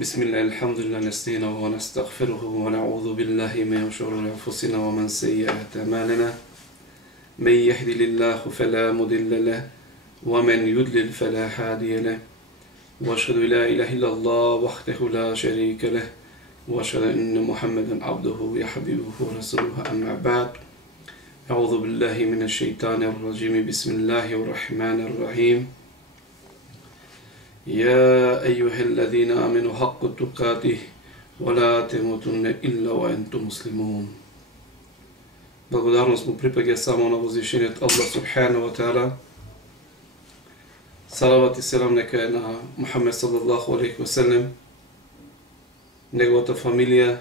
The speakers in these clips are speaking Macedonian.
بسم الله الحمد لله نستعينه ونستغفره ونعوذ بالله من شرور أنفسنا ومن سيئات أعمالنا من يهد الله فلا مضل له ومن يضلل فلا هادي له وأشهد أن لا إله إلا الله وحده لا شريك له وأشهد أن محمدا عبده وحبيبه ورسوله أما بعد أعوذ بالله من الشيطان الرجيم بسم الله الرحمن الرحيم يا أيها الذين آمنوا حق تقاته ولا تموتن إلا وأنتم مسلمون. Благодарност му припаѓа само на возвишениот Аллах субхану ва таала. Салават и селам нека е на Мухаммед саллаллаху алейхи ва селем, неговата фамилија,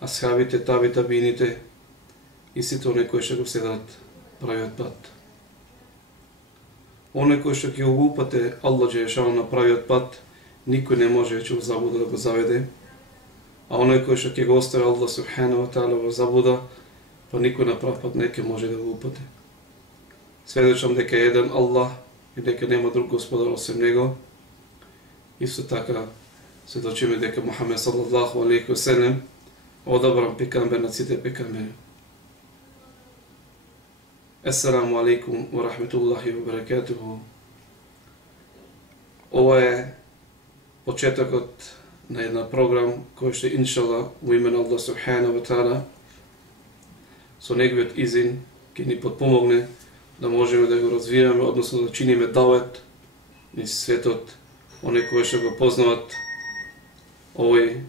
асхабите, табините и сите оние кои што го следат правиот пат. Оне кој што ќе го упате Аллах джелешану на правиот пат, никој не може ќе го забуда да го заведе, а оне кој што ќе го остави Аллах субхану ва таала во забуда, па никој на прав пат не ќе може да го упате. Сведочам дека е еден Аллах и дека нема друг господар освен него. Исто така сведочиме дека Мухамед саллаллаху алейхи ва селем одабран пекамбер на сите пекамбери. Ассаламу алейкум ва рахметуллахи ва баракатуху. Ова е почетокот на една програма која што иншалла во име на Аллах субхану ва таала со неговиот изин ќе ни подпомогне да можеме да го развиваме, односно да чиниме давет низ светот, оние кои што го познават овој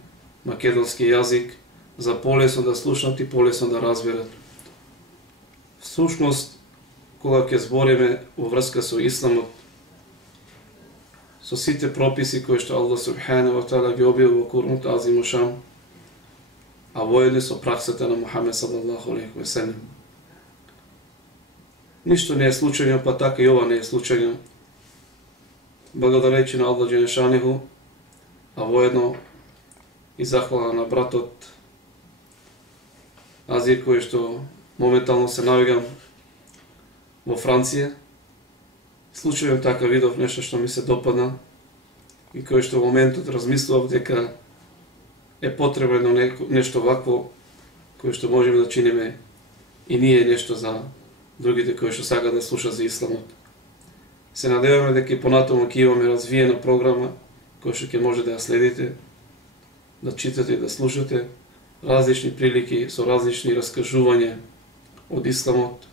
македонски јазик, за полесно да слушнат и полесно да разберат. Всушност, кога ќе збориме во врска со исламот, со сите прописи кои што Аллах субхану ва таала ги објави во Куранот азим ушан, а воедно со праксата на Мухамед саллаллаху алейхи ва селем. Ништо не е случајно, па така и ова не е случајно. Благодарејќи на Аллах джелешану, а воедно и захвала на братот Азир кој што моментално се наоѓам во Франција. Случајно така видов нешто што ми се допадна и кој што во моментот размислував дека е потребно нешто вакво кој што можеме да чиниме и ние нешто за другите кои што сакаат да слушаат за исламот. Се надеваме дека и понатаму ќе имаме развиена програма која што ќе може да ја следите, да читате и да слушате различни прилики со различни раскажувања од исламот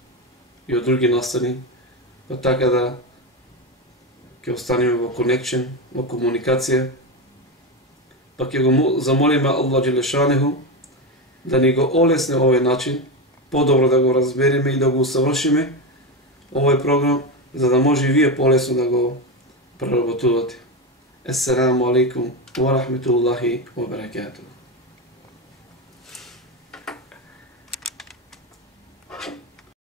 и од други настани, па така да ќе останеме во конекшн, во комуникација, па ќе го замолиме Аллах джелешану да ни го олесне овој начин, подобро да го разбереме и да го усавршиме овој програм, за да може и вие полесно да го преработувате. Ассаламу алейкум ва рахметуллахи ва баракатуху.